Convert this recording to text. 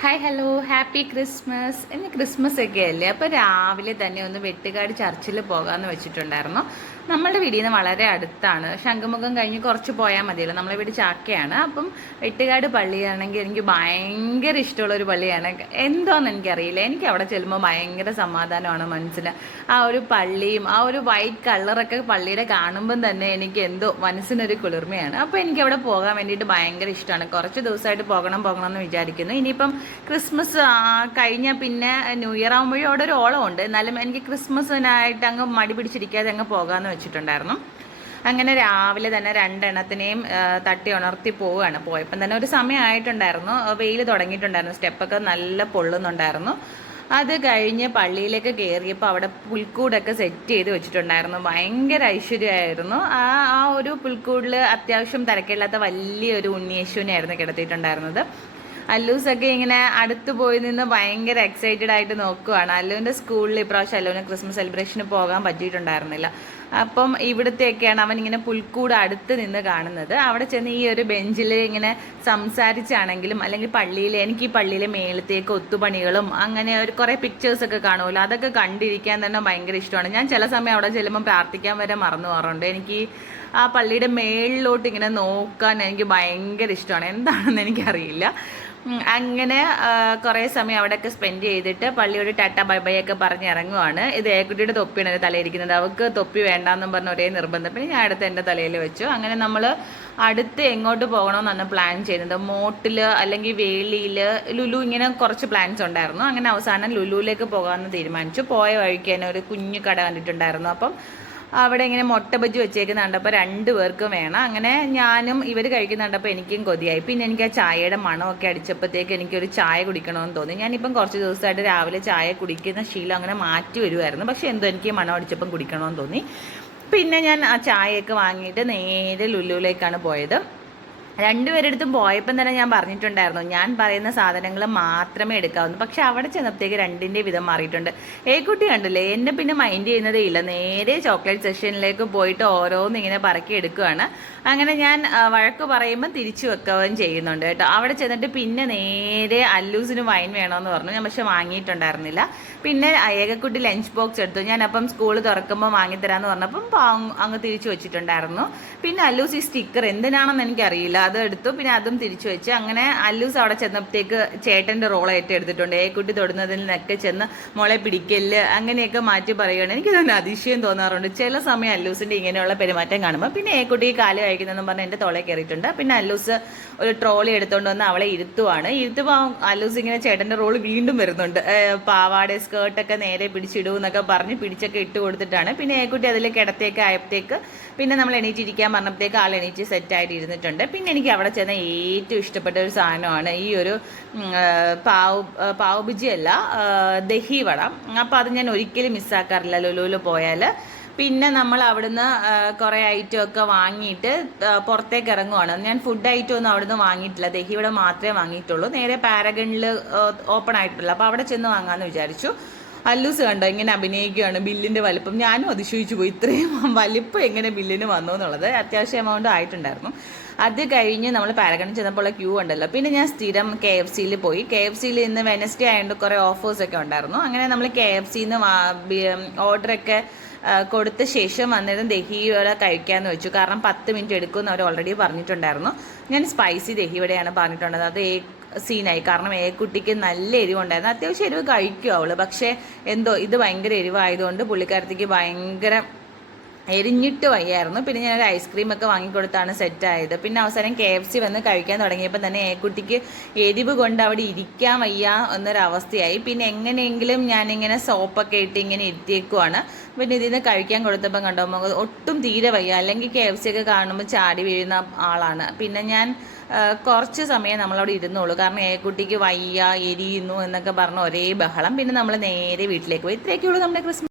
Hi hello happy Christmas ഇന്ന് Christmas ഒക്കെ അല്ലേ? അപ്പോൾ രാവിലെ തന്നെ ഒന്ന് വെട്ടുകാട് ചർച്ചിൽ പോകാമെന്ന് വെച്ചിട്ടുണ്ടായിരുന്നു. നമ്മളുടെ വീടിൽ വളരെ അടുത്താണ്. ശംഖുമുഖം കഴിഞ്ഞ് കുറച്ച് പോയാൽ മതിയല്ലോ. നമ്മളെ വീട് ചാക്കയാണ്. അപ്പം വെട്ടുകാട് പള്ളിയാണെങ്കിൽ എനിക്ക് ഭയങ്കര ഇഷ്ടമുള്ള ഒരു പള്ളിയാണ്. എന്തോന്ന് എനിക്കറിയില്ല. എനിക്ക് അവിടെ ചെല്ലുമ്പോൾ ഭയങ്കര സമാധാനമാണ് മനസ്സിന്. ആ ഒരു പള്ളിയും ആ ഒരു വൈറ്റ് കളറൊക്കെ പള്ളിയുടെ കാണുമ്പം തന്നെ എനിക്ക് എന്തോ മനസ്സിനൊരു കുളിർമയാണ്. അപ്പോൾ എനിക്ക് അവിടെ പോകാൻ വേണ്ടിയിട്ട് ഭയങ്കര ഇഷ്ടമാണ്. കുറച്ച് ദിവസമായിട്ട് പോകണം പോകണം എന്ന് വിചാരിക്കുന്നു. ഇനിയിപ്പം ക്രിസ്മസ് കഴിഞ്ഞാൽ പിന്നെ ന്യൂ ഇയർ ആകുമ്പോഴും അവിടെ ഒരു ഓളമുണ്ട്. എന്നാലും എനിക്ക് ക്രിസ്മസിനായിട്ട് അങ്ങ് മടി പിടിച്ചിരിക്കാതെ അങ്ങ് പോകാമെന്ന് വെച്ചിട്ടുണ്ടായിരുന്നു. അങ്ങനെ രാവിലെ തന്നെ രണ്ടെണ്ണത്തിനെയും തട്ടി ഉണർത്തി പോവുകയാണ്. പോയപ്പം തന്നെ ഒരു സമയമായിട്ടുണ്ടായിരുന്നു. വെയിൽ തുടങ്ങിയിട്ടുണ്ടായിരുന്നു. സ്റ്റെപ്പൊക്കെ നല്ല പൊള്ളുന്നുണ്ടായിരുന്നു. അത് കഴിഞ്ഞ് പള്ളിയിലേക്ക് കയറിയപ്പോൾ അവിടെ പുൽക്കൂടൊക്കെ സെറ്റ് ചെയ്ത് വെച്ചിട്ടുണ്ടായിരുന്നു. ഭയങ്കര ഐശ്വര്യമായിരുന്നു. ആ ആ ഒരു പുൽക്കൂടിൽ അത്യാവശ്യം തിരക്കില്ലാത്ത വലിയൊരു ഉണ്ണിയേശുവിനെയായിരുന്നു കിടത്തിയിട്ടുണ്ടായിരുന്നത്. അല്ലൂസൊക്കെ ഇങ്ങനെ അടുത്ത് പോയി നിന്ന് ഭയങ്കര എക്സൈറ്റഡ് ആയിട്ട് നോക്കുവാണ്. അല്ലുവിന്റെ സ്കൂളിൽ ഇപ്രാവശ്യം അല്ലുവിന് ക്രിസ്മസ് സെലിബ്രേഷന് പോകാൻ പറ്റിയിട്ടുണ്ടായിരുന്നില്ല. അപ്പം ഇവിടുത്തെയൊക്കെയാണ് അവൻ ഇങ്ങനെ പുൽക്കൂട് അടുത്ത് നിന്ന് കാണുന്നത്. അവിടെ ചെന്ന് ഈ ഒരു ബെഞ്ചിൽ ഇങ്ങനെ സംസാരിച്ചാണെങ്കിലും അല്ലെങ്കിൽ പള്ളിയിൽ എനിക്ക് ഈ പള്ളിയിലെ മേളത്തേക്ക് ഒത്തുപണികളും അങ്ങനെ ഒരു പിക്ചേഴ്സ് ഒക്കെ കാണുമല്ലോ അതൊക്കെ കണ്ടിരിക്കാൻ തന്നെ ഭയങ്കര ഇഷ്ടമാണ്. ഞാൻ ചില സമയം അവിടെ ചെല്ലുമ്പോൾ പ്രാർത്ഥിക്കാൻ വരെ മറന്നു പോകാറുണ്ട്. എനിക്ക് ആ പള്ളിയുടെ മേളിലോട്ട് ഇങ്ങനെ നോക്കാൻ എനിക്ക് ഭയങ്കര ഇഷ്ടമാണ്. എന്താണെന്ന് എനിക്കറിയില്ല. അങ്ങനെ കുറേ സമയം അവിടെയൊക്കെ സ്പെൻഡ് ചെയ്തിട്ട് പള്ളിയോട് ടാറ്റ ബൈ ബൈ ഒക്കെ പറഞ്ഞ് ഇറങ്ങുവാണ്. ഇത് ഏക്കുട്ടിയുടെ തൊപ്പിയാണ് എന്റെ തലയിരിക്കുന്നത്. അവൾക്ക് തൊപ്പി വേണ്ടാന്നും പറഞ്ഞ ഒരേ നിർബന്ധം. പിന്നെ ഞാൻ അടുത്ത് എന്റെ തലയിൽ വെച്ചു. അങ്ങനെ നമ്മൾ അടുത്ത് എങ്ങോട്ട് പോകണമെന്നാണ് പ്ലാൻ ചെയ്യുന്നത്. മോട്ടിൽ അല്ലെങ്കിൽ വേളിയിൽ ലുലു ഇങ്ങനെ കുറച്ച് പ്ലാൻസ് ഉണ്ടായിരുന്നു. അങ്ങനെ അവസാനം ലുലുവിലേക്ക് പോകാമെന്ന് തീരുമാനിച്ചു. പോയ വഴിക്ക് തന്നെ ഒരു കുഞ്ഞു കട കണ്ടിട്ടുണ്ടായിരുന്നു. അപ്പം അവിടെ ഇങ്ങനെ മുട്ട ബജ്ജി വെച്ചേക്കുന്ന കണ്ടപ്പോൾ രണ്ട് പേർക്കും വേണം. അങ്ങനെ ഞാനും ഇവർ കഴിക്കുന്ന കണ്ടപ്പോൾ എനിക്കും കൊതിയായി. പിന്നെ എനിക്ക് ആ ചായയുടെ മണമൊക്കെ അടിച്ചപ്പോഴത്തേക്ക് എനിക്കൊരു ചായ കുടിക്കണമെന്ന് തോന്നി. ഞാനിപ്പം കുറച്ച് ദിവസമായിട്ട് രാവിലെ ചായ കുടിക്കുന്ന ശീലം അങ്ങനെ മാറ്റി വരുമായിരുന്നു പക്ഷേ എന്തോ എനിക്ക് മണം അടിച്ചപ്പം കുടിക്കണമെന്ന് തോന്നി. പിന്നെ ഞാൻ ആ ചായയൊക്കെ വാങ്ങിയിട്ട് നേരെ ലുലുവിലേക്കാണ് പോയത്. രണ്ടുപേരെടുത്തും പോയപ്പം തന്നെ ഞാൻ പറഞ്ഞിട്ടുണ്ടായിരുന്നു ഞാൻ പറയുന്ന സാധനങ്ങൾ മാത്രമേ എടുക്കാവുന്നു പക്ഷെ അവിടെ ചെന്നപ്പോഴത്തേക്ക് രണ്ടിന്റെ വിധം മാറിയിട്ടുണ്ട്. ഏ കുട്ടി കണ്ടില്ലേ എന്നെ പിന്നെ മൈൻഡ് ചെയ്യുന്നതേ ഇല്ല. നേരെ ചോക്ലേറ്റ് സെഷനിലേക്ക് പോയിട്ട് ഓരോന്ന് ഇങ്ങനെ പറക്കി എടുക്കുകയാണ് അങ്ങനെ ഞാൻ വഴക്ക് പറയുമ്പോൾ തിരിച്ചു വെക്കുകയും ചെയ്യുന്നുണ്ട് കേട്ടോ. അവിടെ ചെന്നിട്ട് പിന്നെ നേരെ അല്ലൂസിന് വൈൻ വേണമെന്ന് പറഞ്ഞു. ഞാൻ പക്ഷെ വാങ്ങിയിട്ടുണ്ടായിരുന്നില്ല. പിന്നെ ഏകക്കുട്ടി ലഞ്ച് ബോക്സ് എടുത്തു. ഞാൻ അപ്പം സ്കൂൾ തുറക്കുമ്പോൾ വാങ്ങിത്തരാമെന്ന് പറഞ്ഞപ്പം അങ്ങ് തിരിച്ചു വെച്ചിട്ടുണ്ടായിരുന്നു. പിന്നെ അല്ലൂസ് ഈ സ്റ്റിക്കർ എന്തിനാണെന്ന് എനിക്കറിയില്ല. അത് എടുത്തു പിന്നെ അതും തിരിച്ചു വെച്ച്. അങ്ങനെ അല്ലൂസ് അവിടെ ചെന്നപ്പോഴത്തേക്ക് ചേട്ടന്റെ റോൾ ഏറ്റെടുത്തിട്ടുണ്ട്. ഏ കുട്ടി തൊടുന്നതിൽ നിന്നൊക്കെ ചെന്ന് മോളെ പിടിക്കൽ അങ്ങനെയൊക്കെ മാറ്റി പറയുകയാണ്. എനിക്ക് തന്നെ അതിശയം തോന്നാറുണ്ട്. ചില സമയം അല്ലൂസിന്റെ ഇങ്ങനെയുള്ള പെരുമാറ്റം കാണുമ്പോൾ പിന്നെ ഏ കുട്ടി കാൽ കഴിക്കുന്നതെന്ന് പറഞ്ഞ് എന്റെ തോളെ കയറിയിട്ടുണ്ട്. പിന്നെ അല്ലൂസ് ഒരു ട്രോളി എടുത്തുകൊണ്ട് വന്ന് അവളെ ഇരുത്തുവാണ്. ഇരുത്തുമ്പോൾ അല്ലൂസ് ഇങ്ങനെ ചേട്ടന്റെ റോൾ വീണ്ടും വരുന്നുണ്ട്. പാവാടെ പാവാട സ്കേർട്ടൊക്കെ നേരെ പിടിച്ചിടൂ എന്നൊക്കെ പറഞ്ഞ് പിടിച്ചൊക്കെ ഇട്ട് കൊടുത്തിട്ടാണ്. പിന്നെ ഏക്കുട്ടി അതിൽ കിടത്തേക്ക് ആയപ്പോഴത്തേക്ക് പിന്നെ നമ്മൾ എണീറ്റിരിക്കാൻ പറഞ്ഞപ്പോഴത്തേക്ക് ആൾ എണീറ്റ് സെറ്റായിട്ട് ഇരുന്നിട്ടുണ്ട്. പിന്നെ എനിക്ക് അവിടെ ചെന്ന ഏറ്റവും ഇഷ്ടപ്പെട്ട ഒരു സാധനമാണ് ഈ ഒരു പാവ് ആ, പാവ് ബിജി അല്ല ആ, ദഹി വട. അപ്പോൾ അത് ഞാൻ ഒരിക്കലും മിസ്സാക്കാറില്ല ലുലുവിൽ പോയാൽ പിന്നെ നമ്മൾ അവിടുന്ന് കുറേ ഐറ്റം ഒക്കെ വാങ്ങിയിട്ട് പുറത്തേക്ക് ഇറങ്ങുവാണ്. ഞാൻ ഫുഡ് ഐറ്റം ഒന്നും അവിടുന്ന് വാങ്ങിയിട്ടില്ല. ദഹി ഇവിടെ മാത്രമേ വാങ്ങിയിട്ടുള്ളൂ. നേരെ പാരഗണിൽ ഓപ്പൺ ആയിട്ടുള്ളൂ അപ്പോൾ അവിടെ ചെന്ന് വാങ്ങാമെന്ന് വിചാരിച്ചു. അല്ലൂസ് കണ്ടോ ഇങ്ങനെ അഭിനയിക്കുകയാണ് ബില്ലിന്റെ വലിപ്പം. ഞാനും അതിശയിച്ചു പോയി. ഇത്രയും വലിപ്പം എങ്ങനെ ബില്ലിന് വന്നു എന്നുള്ളത്. അത്യാവശ്യം എമൗണ്ട് ആയിട്ടുണ്ടായിരുന്നു. അത് കഴിഞ്ഞ് നമ്മൾ പാരഗൺ ചെന്നപ്പോൾ ക്യൂ ഉണ്ടല്ലോ. പിന്നെ ഞാൻ സ്ഥിരം കെ എഫ് സിയിൽ പോയി. കെ എഫ് സിയിൽ ഇന്ന് വെനസ്ഡേ ആയതുകൊണ്ട് കുറേ ഓഫേഴ്സൊക്കെ ഉണ്ടായിരുന്നു. അങ്ങനെ നമ്മൾ കെ എഫ് സിന്ന് ഓർഡറൊക്കെ കൊടുത്ത ശേഷം വന്നിരുന്ന ദഹി വട കഴിക്കാമെന്ന് വെച്ചു. കാരണം പത്ത് മിനിറ്റ് എടുക്കുമെന്ന് അവർ ഓൾറെഡി പറഞ്ഞിട്ടുണ്ടായിരുന്നു. ഞാൻ സ്പൈസി ദഹിവടയാണ് പറഞ്ഞിട്ടുണ്ടത് അത് സീനായി. കാരണം ഏ കുട്ടിക്ക് നല്ല എരിവുണ്ടായിരുന്നു. അത്യാവശ്യം എരിവ് കഴിക്കും അവൾ. പക്ഷേ എന്തോ ഇത് ഭയങ്കര എരിവായതുകൊണ്ട് പുള്ളിക്കാരത്തേക്ക് ഭയങ്കര എരിഞ്ഞിട്ട് വയ്യായിരുന്നു. പിന്നെ ഞാനൊരു ഐസ്ക്രീം ഒക്കെ വാങ്ങിക്കൊടുത്താണ് സെറ്റായത് പിന്നെ അവസാനം കെ എഫ് സി വന്ന് കഴിക്കാൻ തുടങ്ങിയപ്പോൾ തന്നെ ഏക്കുട്ടിക്ക് എരിവ് കൊണ്ട് അവിടെ ഇരിക്കാൻ വയ്യ എന്നൊരവസ്ഥയായി. പിന്നെ എങ്ങനെയെങ്കിലും ഞാനിങ്ങനെ സോപ്പൊക്കെ ഇട്ട് ഇങ്ങനെ ഇരുത്തിയേക്കുവാണ്. പിന്നെ ഇതിൽ നിന്ന് കഴിക്കാൻ കൊടുത്തപ്പം കണ്ടോ ഒട്ടും തീരെ വയ്യ. അല്ലെങ്കിൽ കെ എഫ് സി ഒക്കെ കാണുമ്പോൾ ചാടി വീഴുന്ന ആളാണ്. പിന്നെ ഞാൻ കുറച്ച് സമയം നമ്മളവിടെ ഇരുന്നുള്ളൂ കാരണം ഏക്കുട്ടിക്ക് വയ്യ എരിയുന്നു എന്നൊക്കെ പറഞ്ഞ ഒരേ ബഹളം. പിന്നെ നമ്മൾ നേരെ വീട്ടിലേക്ക് പോയി. ഇത്രയൊക്കെയുള്ളൂ നമ്മുടെ ക്രിസ്മസ്